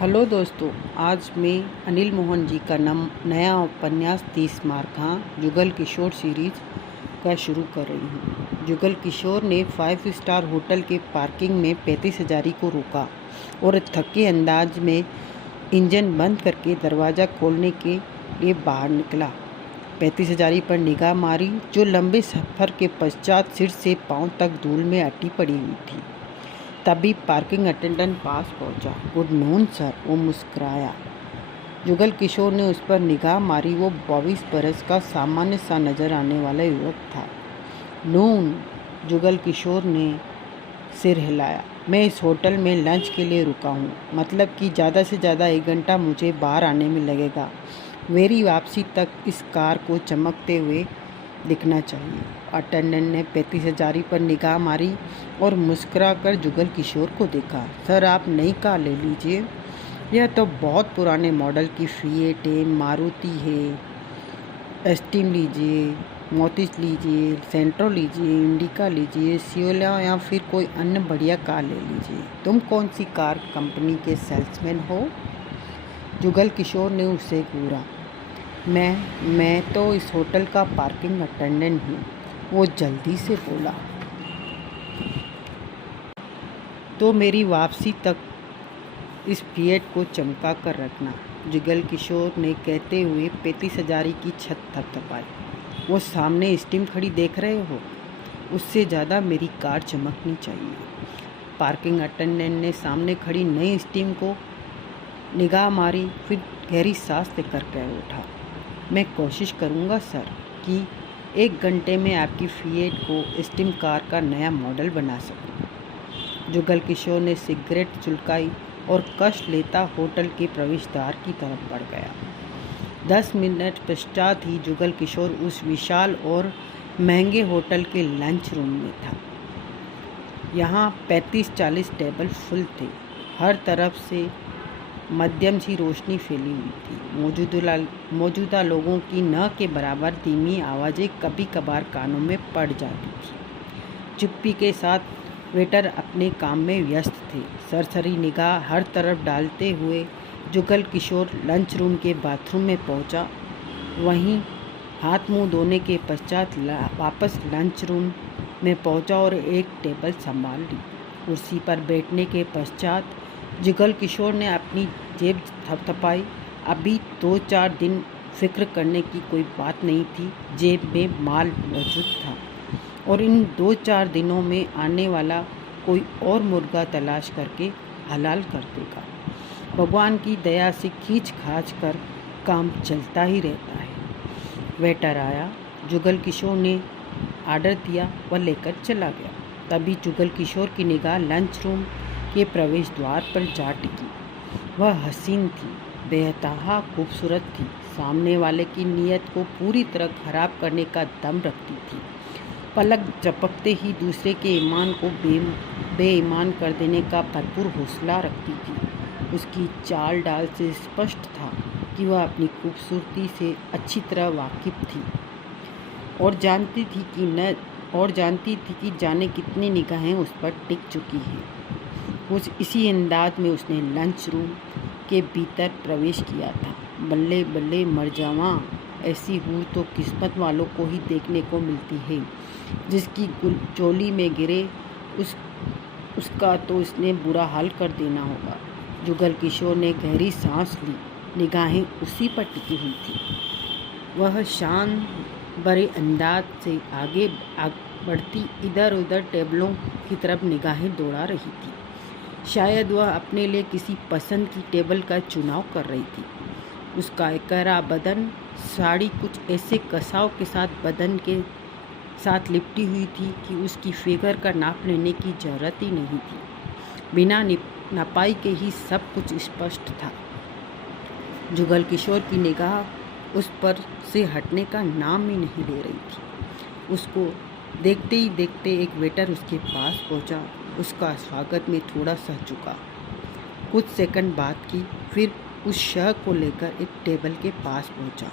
Hello दोस्तों, आज मैं अनिल मोहन जी का नया उपन्यास 30 मार्क जुगल किशोर सीरीज का शुरू कर रही हूँ। जुगल किशोर ने 5 स्टार होटल के पार्किंग में 35,000 को रोका और थके अंदाज में इंजन बंद करके दरवाज़ा खोलने के लिए बाहर निकला। 35,000 पर निगाह मारी, जो लंबे सफ़र के पश्चात सिर से पाँव तक धूल में अटी पड़ी हुई थी। तभी पार्किंग अटेंडेंट पास पहुंचा। गुड नून सर, वो मुस्कुराया। जुगल किशोर ने उस पर निगाह मारी। वो 22 बरस का सामान्य सा नजर आने वाला युवक था। नून, जुगल किशोर ने सिर हिलाया। मैं इस होटल में लंच के लिए रुका हूँ, मतलब कि ज़्यादा से ज़्यादा 1 घंटा मुझे बाहर आने में लगेगा। मेरी वापसी तक इस कार को चमकते हुए दिखना चाहिए। अटेंडेंट ने 35,000 पर निगाह मारी और मुस्कुराकर जुगल किशोर को देखा। सर, आप नई कार ले लीजिए। यह तो बहुत पुराने मॉडल की फिएट है, मारुति है, एस्टीम लीजिए, मोतिस लीजिए, सेंट्रो लीजिए, इंडिका लीजिए, सियोला या फिर कोई अन्य बढ़िया कार ले लीजिए। तुम कौन सी कार कंपनी के सेल्समैन हो? जुगल किशोर ने उसे घूरा। मैं तो इस होटल का पार्किंग अटेंडेंट हूँ, वो जल्दी से बोला। तो मेरी वापसी तक इस फिएट को चमका कर रखना, जुगल किशोर ने कहते हुए 35,000 की छत थपथपाई। वो सामने स्टीम खड़ी देख रहे हो? उससे ज़्यादा मेरी कार चमकनी चाहिए। पार्किंग अटेंडेंट ने सामने खड़ी नई स्टीम को निगाह मारी, फिर गहरी सांस लेकर कह उठा, मैं कोशिश करूँगा सर कि 1 घंटे में आपकी फिएट को स्टीम कार का नया मॉडल बना सकूं। जुगल किशोर ने सिगरेट सुलगाई और कश लेता होटल के प्रवेश द्वार की तरफ बढ़ गया। 10 मिनट पश्चात ही जुगल किशोर उस विशाल और महंगे होटल के लंच रूम में था। यहाँ 35-40 टेबल फुल थे। हर तरफ से मध्यम सी रोशनी फैली हुई थी। मौजूदा लोगों की न के बराबर धीमी आवाज़ें कभी कभार कानों में पड़ जाती थी। चुप्पी के साथ वेटर अपने काम में व्यस्त थे। सरसरी निगाह हर तरफ डालते हुए जुगल किशोर लंच रूम के बाथरूम में पहुंचा। वहीं हाथ मुंह धोने के पश्चात वापस लंच रूम में पहुंचा और एक टेबल संभाल ली। कुर्सी पर बैठने के पश्चात जुगल किशोर ने अपनी जेब थपथपाई। अभी 2-4 दिन फिक्र करने की कोई बात नहीं थी। जेब में माल मौजूद था और इन 2-4 दिनों में आने वाला कोई और मुर्गा तलाश करके हलाल कर देगा। भगवान की दया से खींच खाच कर काम चलता ही रहता है। वेटर आया। जुगल किशोर ने आर्डर दिया, वह लेकर चला गया। तभी जुगल किशोर की निगाह लंच रूम के प्रवेश द्वार पर जा टिकी। वह हसीन थी, बेतहा खूबसूरत थी, सामने वाले की नीयत को पूरी तरह खराब करने का दम रखती थी। पलक झपकते ही दूसरे के ईमान को बेईमान कर देने का भरपूर हौसला रखती थी। उसकी चाल डाल से स्पष्ट था कि वह अपनी खूबसूरती से अच्छी तरह वाकिफ थी और जानती थी कि जाने कितनी निगाहें उस पर टिक चुकी हैं। कुछ इसी अंदाज में उसने लंच रूम के भीतर प्रवेश किया था। बल्ले बल्ले मर जावा, ऐसी हूँ तो किस्मत वालों को ही देखने को मिलती है। जिसकी चोली में गिरे उसका तो इसने बुरा हाल कर देना होगा। जुगल किशोर ने गहरी सांस ली। निगाहें उसी पर टिकी हुई थी। वह शान भरे अंदाज से आगे बढ़ती इधर उधर टेबलों की तरफ निगाहें दौड़ा रही थी। शायद वह अपने लिए किसी पसंद की टेबल का चुनाव कर रही थी। उसका एकहरा बदन, साड़ी कुछ ऐसे कसाव के साथ बदन के साथ लिपटी हुई थी कि उसकी फिगर का नाप लेने की जरूरत ही नहीं थी। बिना नपाई के ही सब कुछ स्पष्ट था। जुगल किशोर की निगाह उस पर से हटने का नाम ही नहीं ले रही थी। उसको देखते ही देखते एक वेटर उसके पास पहुंचा। उसका स्वागत में थोड़ा सा झुका, कुछ सेकंड बात की, फिर उस शय को लेकर एक टेबल के पास पहुंचा।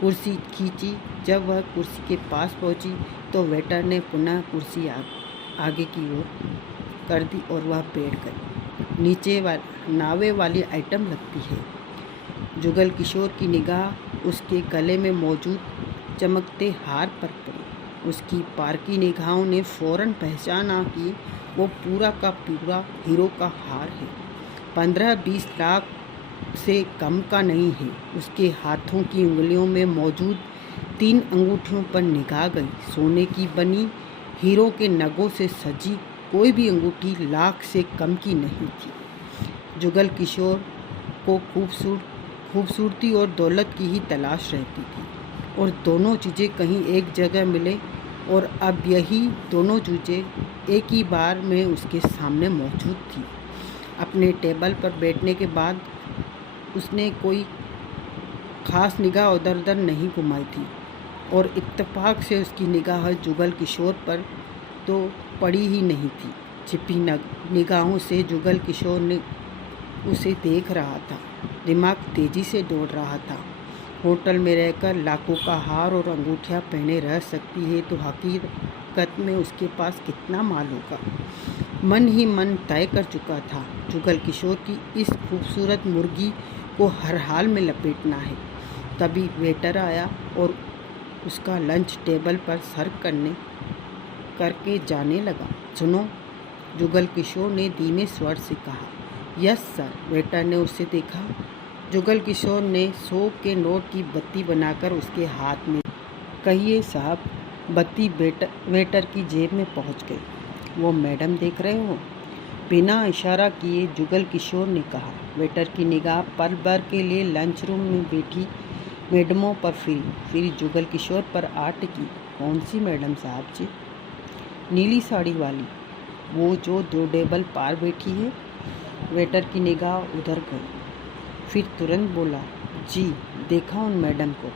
कुर्सी खींची। जब वह कुर्सी के पास पहुंची तो वेटर ने पुनः कुर्सी आगे की ओर कर दी और वह बैठ गई। नीचे नावे वाली आइटम लगती है। जुगल किशोर की निगाह उसके गले में मौजूद चमकते हार पर पड़ी। उसकी पारकी निगाहों ने फौरन पहचाना कि वो पूरा का पूरा हीरो का हार है। 15-20 लाख से कम का नहीं है। उसके हाथों की उंगलियों में मौजूद 3 अंगूठियों पर निगाह गई। सोने की बनी हीरो के नगों से सजी कोई भी अंगूठी लाख से कम की नहीं थी। जुगल किशोर को खूबसूरती और दौलत की ही तलाश रहती थी और दोनों चीज़ें कहीं एक जगह मिले और अब यही दोनों चीज़ें एक ही बार में उसके सामने मौजूद थी। अपने टेबल पर बैठने के बाद उसने कोई ख़ास निगाह उधर उधर नहीं घुमाई थी और इत्तेफाक से उसकी निगाह जुगल किशोर पर तो पड़ी ही नहीं थी। छिपी निगाहों से जुगल किशोर ने उसे देख रहा था। दिमाग तेज़ी से दौड़ रहा था। होटल में रहकर लाखों का हार और अंगूठियाँ पहने रह सकती है तो हकीकत में उसके पास कितना माल होगा। मन ही मन तय कर चुका था जुगल किशोर की इस खूबसूरत मुर्गी को हर हाल में लपेटना है। तभी वेटर आया और उसका लंच टेबल पर सर्व करके जाने लगा। सुनो, जुगल किशोर ने धीमे स्वर से कहा। Yes sir. वेटर ने उसे देखा। जुगल किशोर ने 100 के नोट की बत्ती बनाकर उसके हाथ में। कहिए साहब। बत्ती वेटर की जेब में पहुंच गई। वो मैडम देख रहे हो? बिना इशारा किए जुगल किशोर ने कहा। वेटर की निगाह पल भर के लिए लंच रूम में बैठी मैडमों पर फिर जुगल किशोर पर आ टिकी। कौन सी मैडम साहब जी? नीली साड़ी वाली, वो जो 2 टेबल पार बैठी है। वेटर की निगाह उधर गई। फिर तुरंत बोला, जी देखा उन मैडम को।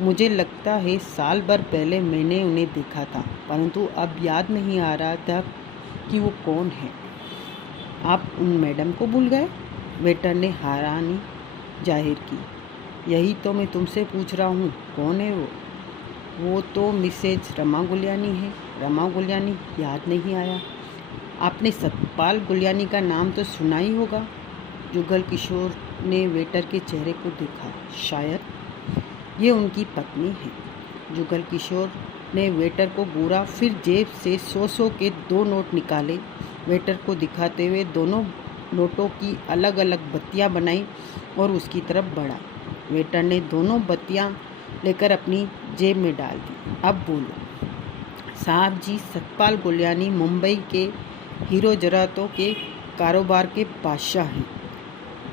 मुझे लगता है साल भर पहले मैंने उन्हें देखा था, परंतु अब याद नहीं आ रहा था कि वो कौन है। आप उन मैडम को भूल गए? वेटर ने हैरानी जाहिर की। यही तो मैं तुमसे पूछ रहा हूँ, कौन है वो? वो तो मिसेज रमा गुलियानी है। रमा गुलियानी? याद नहीं आया। आपने सतपाल गुलियानी का नाम तो सुना ही होगा। जुगल किशोर ने वेटर के चेहरे को देखा। शायद ये उनकी पत्नी है। जुगल किशोर ने वेटर को घूरा, फिर जेब से 100 के 2 नोट निकाले। वेटर को दिखाते हुए दोनों नोटों की अलग अलग बत्तियां बनाई और उसकी तरफ बढ़ा। वेटर ने दोनों बत्तियां लेकर अपनी जेब में डाल दी। अब बोलो। साहब जी, सतपाल गुलियानी मुंबई के हीरो जरातों के कारोबार के बादशाह हैं।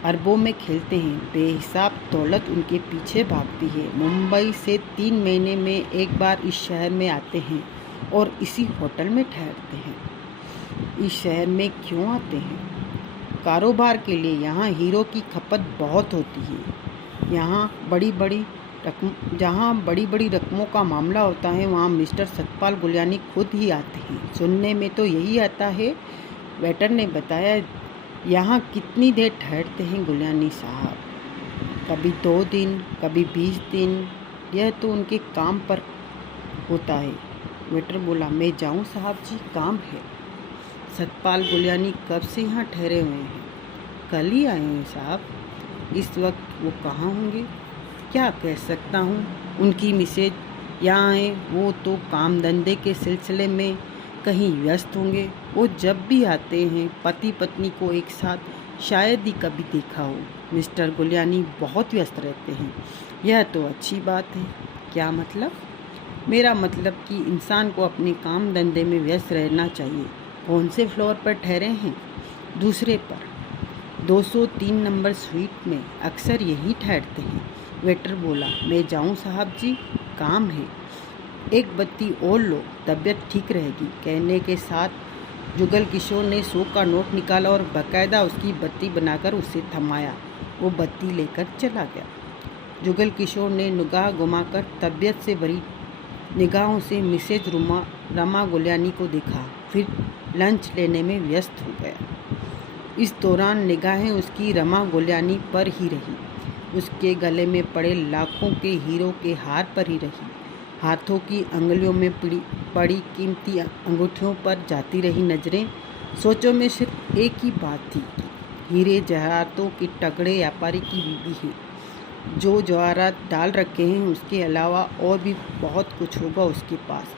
अरबों में खेलते हैं। बेहिसाब दौलत उनके पीछे भागती है। मुंबई से 3 महीने में एक बार इस शहर में आते हैं और इसी होटल में ठहरते हैं। इस शहर में क्यों आते हैं? कारोबार के लिए। यहाँ हीरो की खपत बहुत होती है। जहाँ बड़ी बड़ी रकमों का मामला होता है वहाँ मिस्टर सतपाल गुलियानी खुद ही आते हैं। सुनने में तो यही आता है। वेटर ने बताया। यहाँ कितनी देर ठहरते हैं गुलियानी साहब? कभी 2 दिन, कभी 20 दिन। यह तो उनके काम पर होता है। वेटर बोला, मैं जाऊँ साहब जी, काम है। सतपाल गुलियानी कब से यहाँ ठहरे हुए हैं? कल ही आए हैं साहब। इस वक्त वो कहाँ होंगे? क्या कह सकता हूँ। उनकी मिसेज यहाँ हैं, वो तो काम धंधे के सिलसिले में कहीं व्यस्त होंगे। वो जब भी आते हैं पति पत्नी को एक साथ शायद ही कभी देखा हो। मिस्टर गुलियानी बहुत व्यस्त रहते हैं। यह तो अच्छी बात है। क्या मतलब? मेरा मतलब कि इंसान को अपने काम धंधे में व्यस्त रहना चाहिए। कौन से फ्लोर पर ठहरे हैं? दूसरे पर, 203 नंबर स्वीट में। अक्सर यहीं ठहरते हैं। वेटर बोला, मैं जाऊं साहब जी, काम है। एक बत्ती और लो, तबीयत ठीक रहेगी। कहने के साथ जुगल किशोर ने 100 का नोट निकाला और बाकायदा उसकी बत्ती बनाकर उसे थमाया। वो बत्ती लेकर चला गया। जुगल किशोर ने निगाह घुमाकर तबीयत से भरी निगाहों से मिसेज रमा गुलियानी को देखा, फिर लंच लेने में व्यस्त हो गया। इस दौरान निगाहें उसकी रमा गुलियानी पर ही रही। उसके गले में पड़े लाखों के हीरो के हार पर ही रही। हाथों की अंगुलियों में पड़ी कीमती अंगूठियों पर जाती रही नजरें सोचों में सिर्फ एक ही बात थी, हीरे जवाहरातों के तगड़े व्यापारी की बीवी है। जो जवाहरात डाल रखे हैं उसके अलावा और भी बहुत कुछ होगा उसके पास।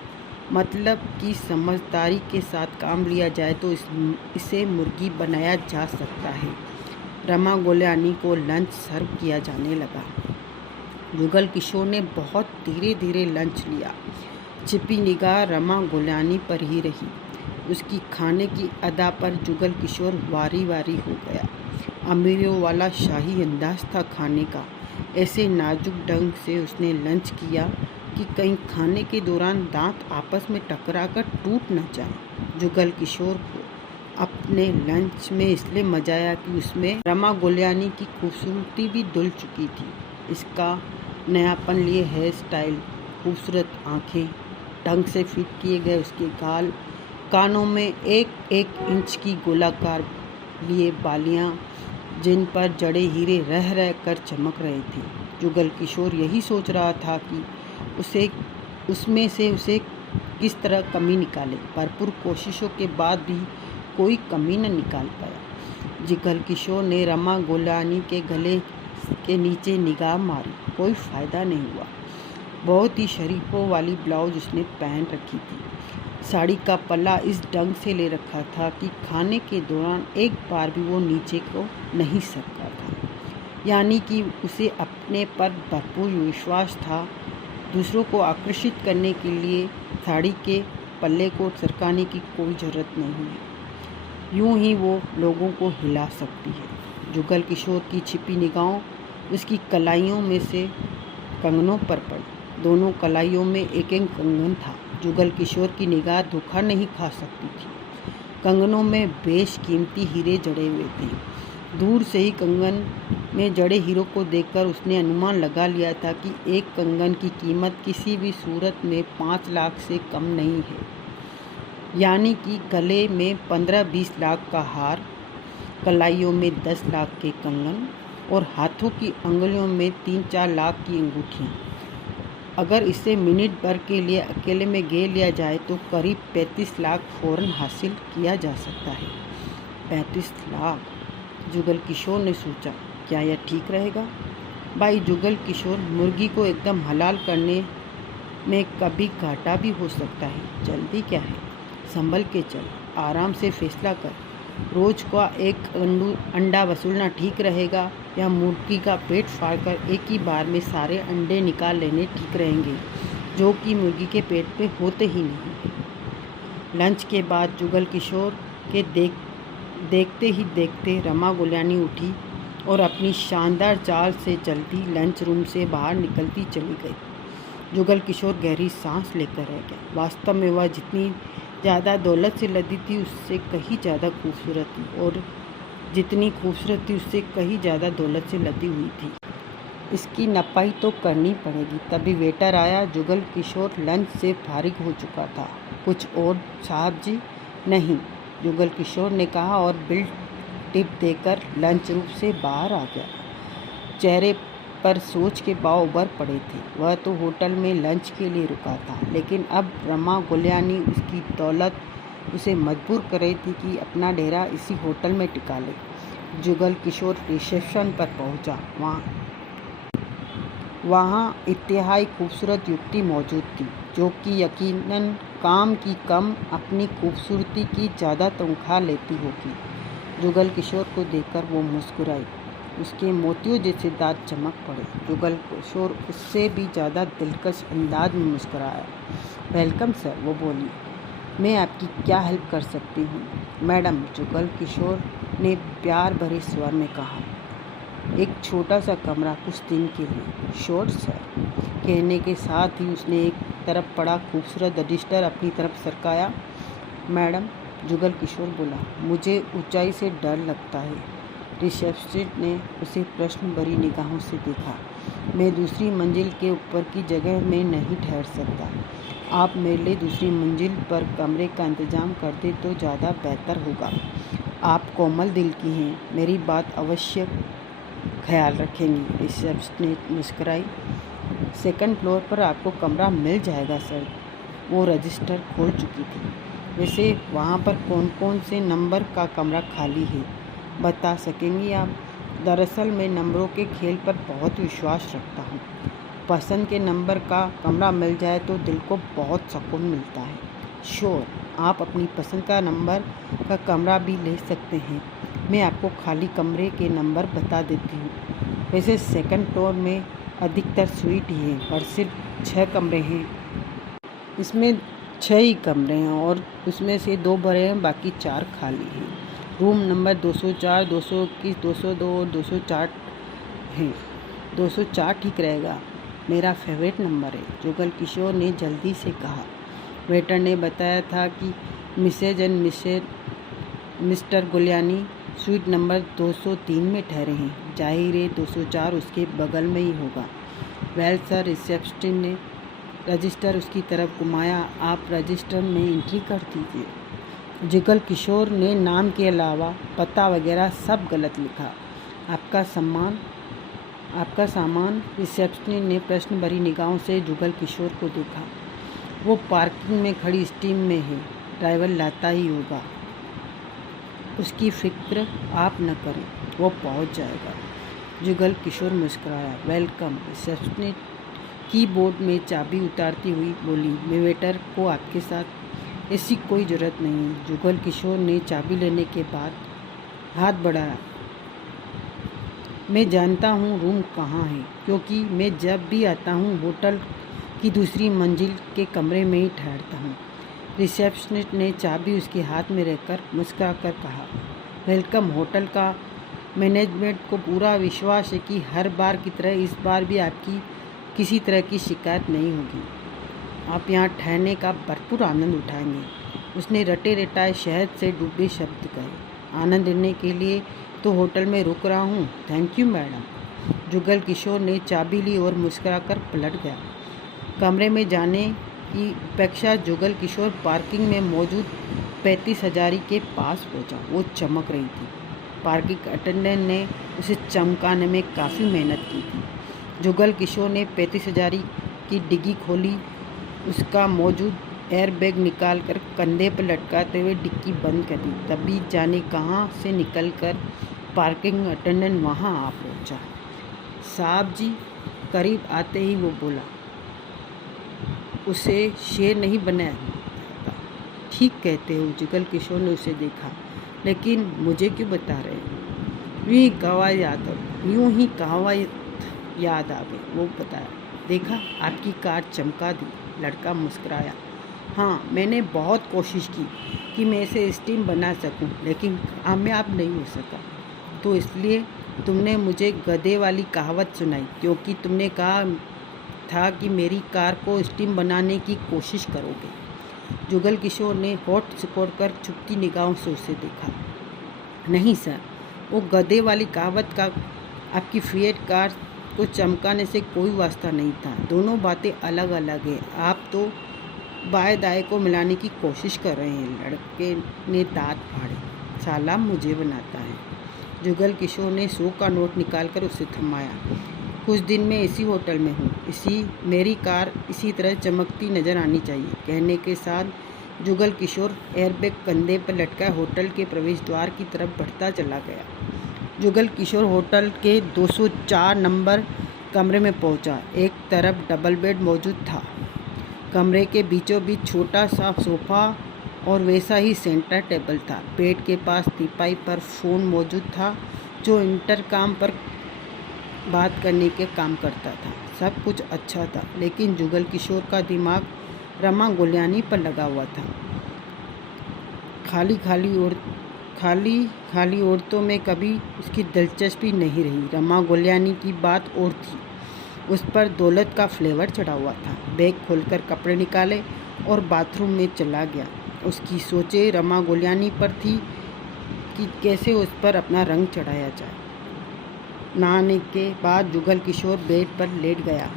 मतलब कि समझदारी के साथ काम लिया जाए तो इसे मुर्गी बनाया जा सकता है। रमा गुलियानी को लंच सर्व किया जाने लगा। जुगल किशोर ने बहुत धीरे धीरे लंच लिया। छिपी निगाह रमा गुलियानी पर ही रही। उसकी खाने की अदा पर जुगल किशोर वारी वारी हो गया। अमीरों वाला शाही अंदाज था खाने का। ऐसे नाजुक ढंग से उसने लंच किया कि कहीं खाने के दौरान दांत आपस में टकराकर टूट न जाए। जुगल किशोर को अपने लंच में इसलिए मजा आया कि उसमें रमा गुलियानी की खूबसूरती भी धुल चुकी थी। इसका नयापन लिए हेयर स्टाइल, खूबसूरत आँखें, ढंग से फिट किए गए उसके गाल, कानों में 1-1 इंच की गोलाकार लिए बालियाँ जिन पर जड़े हीरे रह रह कर चमक रहे थे। जुगल किशोर यही सोच रहा था कि उसमें से उसे किस तरह कमी निकाले। भरपूर कोशिशों के बाद भी कोई कमी न निकाल पाया। जुगल किशोर ने रमा गुलियानी के गले के नीचे निगाह मारी, कोई फ़ायदा नहीं हुआ। बहुत ही शरीफों वाली ब्लाउज उसने पहन रखी थी। साड़ी का पल्ला इस ढंग से ले रखा था कि खाने के दौरान एक बार भी वो नीचे को नहीं सरका था। यानी कि उसे अपने पर भरपूर विश्वास था। दूसरों को आकर्षित करने के लिए साड़ी के पल्ले को सरकाने की कोई ज़रूरत नहीं है। यूं ही वो लोगों को हिला सकती है। जुगल किशोर की छिपी निगाहों उसकी कलाइयों में से कंगनों पर पड़ी। दोनों कलाइयों में एक एक कंगन था। जुगल किशोर की निगाह धोखा नहीं खा सकती थी। कंगनों में बेशकीमती हीरे जड़े हुए थे। दूर से ही कंगन में जड़े हीरों को देखकर उसने अनुमान लगा लिया था कि एक कंगन की कीमत किसी भी सूरत में 5 लाख से कम नहीं है। यानी कि गले में 15-20 लाख का हार, कलाइयों में 10 लाख के कंगन और हाथों की अंगुलियों में 3-4 लाख की अंगूठियाँ। अगर इसे मिनट भर के लिए अकेले में गे लिया जाए तो करीब 35 लाख फ़ौरन हासिल किया जा सकता है। 35 लाख, जुगल किशोर ने सोचा, क्या यह ठीक रहेगा? भाई जुगल किशोर, मुर्गी को एकदम हलाल करने में कभी घाटा भी हो सकता है। जल्दी क्या है, संभल के चल, आराम से फैसला कर। रोज़ का एक अंडा वसूलना ठीक रहेगा या मुर्गी का पेट फाड़कर एक ही बार में सारे अंडे निकाल लेने ठीक रहेंगे, जो कि मुर्गी के पेट में होते ही नहीं। लंच के बाद जुगल किशोर के देखते ही देखते रमा गुलियानी उठी और अपनी शानदार चाल से चलती लंच रूम से बाहर निकलती चली गई। जुगल किशोर गहरी सांस लेकर रह गया। वास्तव में वह जितनी ज़्यादा दौलत से लदी थी उससे कहीं ज़्यादा खूबसूरत थी, और जितनी खूबसूरत थी उससे कहीं ज़्यादा दौलत से लदी हुई थी। इसकी नपाई तो करनी पड़ेगी। तभी वेटर आया। जुगल किशोर लंच से फारिग हो चुका था। कुछ और साहब जी? नहीं, जुगल किशोर ने कहा और बिल टिप देकर लंच रूम से बाहर आ गया। चेहरे पर सोच के भाव उभर पड़े थे। वह तो होटल में लंच के लिए रुका था, लेकिन अब रमा गुलियानी उसकी दौलत उसे मजबूर कर रही थी कि अपना डेरा इसी होटल में टिका ले। जुगल किशोर रिसेप्शन पर पहुंचा। वहाँ इंतहाई खूबसूरत युवती मौजूद थी, जो कि यकीनन काम की कम अपनी खूबसूरती की ज़्यादा तनख्वाह लेती होगी। जुगल किशोर को देखकर वो मुस्कुराई। उसके मोतियों जैसे दांत चमक पड़े। जुगल किशोर उससे भी ज़्यादा दिलकश अंदाज में मुस्कुराया। वेलकम सर, वो बोली। मैं आपकी क्या हेल्प कर सकती हूँ? मैडम, जुगल किशोर ने प्यार भरे स्वर में कहा, एक छोटा सा कमरा कुछ दिन के लिए। Sure sir. कहने के साथ ही उसने एक तरफ पड़ा खूबसूरत रजिस्टर अपनी तरफ सरकाया। मैडम, जुगल किशोर बोला, मुझे ऊंचाई से डर लगता है। रिसेप्शनिस्ट ने उसे प्रश्न भरी निगाहों से देखा। मैं दूसरी मंजिल के ऊपर की जगह में नहीं ठहर सकता। आप मेरे लिए दूसरी मंजिल पर कमरे का इंतजाम कर दे तो ज़्यादा बेहतर होगा। आप कोमल दिल की हैं, मेरी बात अवश्य ख्याल रखेंगी। रिसेप्शनिस्ट मुस्कुराई। सेकंड फ्लोर पर आपको कमरा मिल जाएगा सर। वो रजिस्टर खोल चुकी थी। वैसे वहाँ पर कौन कौन से नंबर का कमरा खाली है, बता सकेंगी आप? दरअसल मैं नंबरों के खेल पर बहुत विश्वास रखता हूँ। पसंद के नंबर का कमरा मिल जाए तो दिल को बहुत सुकून मिलता है। श्योर, आप अपनी पसंद का नंबर का कमरा भी ले सकते हैं। मैं आपको खाली कमरे के नंबर बता देती हूँ। वैसे सेकंड फ्लोर में अधिकतर स्वीट ही है और सिर्फ 6 कमरे हैं। इसमें 6 ही कमरे हैं और उसमें से 2 भरे हैं, बाकी 4 खाली हैं। रूम नंबर 204, 221, 202 और 204 है। 204 ठीक रहेगा, मेरा फेवरेट नंबर है, जुगल किशोर ने जल्दी से कहा। वेटर ने बताया था कि Mrs and Mr Giuliani suite number 203 में ठहरे हैं। जाहिर है 204 उसके बगल में ही होगा। वेल सर, रिसेप्शनिस्ट ने रजिस्टर उसकी तरफ घुमाया। आप रजिस्टर में एंट्री कर दीजिए। जुगल किशोर ने नाम के अलावा पता वगैरह सब गलत लिखा। आपका सामान। रिसेप्शनिस्ट ने प्रश्न भरी निगाहों से जुगल किशोर को देखा। वो पार्किंग में खड़ी स्टीम में है, ड्राइवर लाता ही होगा, उसकी फिक्र आप न करें, वो पहुंच जाएगा। जुगल किशोर मुस्कुराया। वेलकम। रिसेप्शनिस्ट कीबोर्ड में चाबी उतारती हुई बोली। मैं वेटर को आपके साथ ऐसी कोई ज़रूरत नहीं है। जुगल किशोर ने चाबी लेने के बाद हाथ बढ़ाया। मैं जानता हूँ रूम कहाँ है, क्योंकि मैं जब भी आता हूँ होटल की दूसरी मंजिल के कमरे में ही ठहरता हूँ। रिसेप्शनिस्ट ने चाबी उसके हाथ में रखकर मुस्कुराकर कहा। वेलकम। होटल का मैनेजमेंट को पूरा विश्वास है कि हर बार की तरह इस बार भी आपकी किसी तरह की शिकायत नहीं होगी। आप यहाँ ठहरने का भरपूर आनंद उठाएंगे। उसने रटे रटाए शहद से डूबे शब्द कहे। आनंद लेने के लिए तो होटल में रुक रहा हूँ। Thank you madam. Jugal Kishore ने चाबी ली और मुस्कुराकर पलट गया। कमरे में जाने की अपेक्षा जुगल किशोर पार्किंग में मौजूद 35,000 के पास पहुंचा। वो चमक रही थी। पार्किंग अटेंडेंट ने उसे चमकाने में काफ़ी मेहनत की थी। जुगल किशोर ने 35,000 की डिग्गी खोली। उसका मौजूद एयर बैग निकाल कर कंधे पर लटकाते हुए डिक्की बंद कर दी। तभी जाने कहाँ से निकलकर पार्किंग अटेंडेंट वहाँ आ पहुँचा। साहब जी। करीब आते ही वो बोला। उसे शेर नहीं बनाया। ठीक कहते हो। जुगल किशोर ने उसे देखा। लेकिन मुझे क्यों बता रहे हो? यूँ ही कहावत याद आ गई। वो बताया। देखा, आपकी कार चमका दी। लड़का मुस्कुराया। हाँ, मैंने बहुत कोशिश की कि मैं इसे स्टीम बना सकूं, लेकिन कामयाब नहीं हो सका। तो इसलिए तुमने मुझे गधे वाली कहावत सुनाई, क्योंकि तुमने कहा था कि मेरी कार को स्टीम बनाने की कोशिश करोगे। जुगल किशोर ने होठ सिकोड़कर चुपती निगाहों से उसे देखा। नहीं सर, वो गधे वाली कहावत का आपकी फिएट कार को चमकाने से कोई वास्ता नहीं था। दोनों बातें अलग अलग हैं। आप तो बाएं दाएं को मिलाने की कोशिश कर रहे हैं। लड़के ने दांत फाड़े। साला मुझे बनाता है। जुगल किशोर ने 100 का नोट निकालकर उसे थमाया। कुछ दिन में इसी होटल में हूँ। मेरी कार इसी तरह चमकती नजर आनी चाहिए। कहने के साथ जुगल किशोर एयरबैग कंधे पर लटकाए होटल के प्रवेश द्वार की तरफ बढ़ता चला गया। जुगल किशोर होटल के 204 नंबर कमरे में पहुंचा। एक तरफ डबल बेड मौजूद था। कमरे के बीचों बीच छोटा सा सोफा और वैसा ही सेंटर टेबल था। बेड के पास टीपाई पर फ़ोन मौजूद था, जो इंटरकॉम पर बात करने के काम करता था। सब कुछ अच्छा था, लेकिन जुगल किशोर का दिमाग रमा गुलियानी पर लगा हुआ था। खाली औरतों में कभी उसकी दिलचस्पी नहीं रही। रमा गुलियानी की बात और थी। उस पर दौलत का फ्लेवर चढ़ा हुआ था। बैग खोलकर कपड़े निकाले और बाथरूम में चला गया। उसकी सोचें रमा गुलियानी पर थी कि कैसे उस पर अपना रंग चढ़ाया जाए। नहाने के बाद जुगल किशोर बेड पर लेट गया।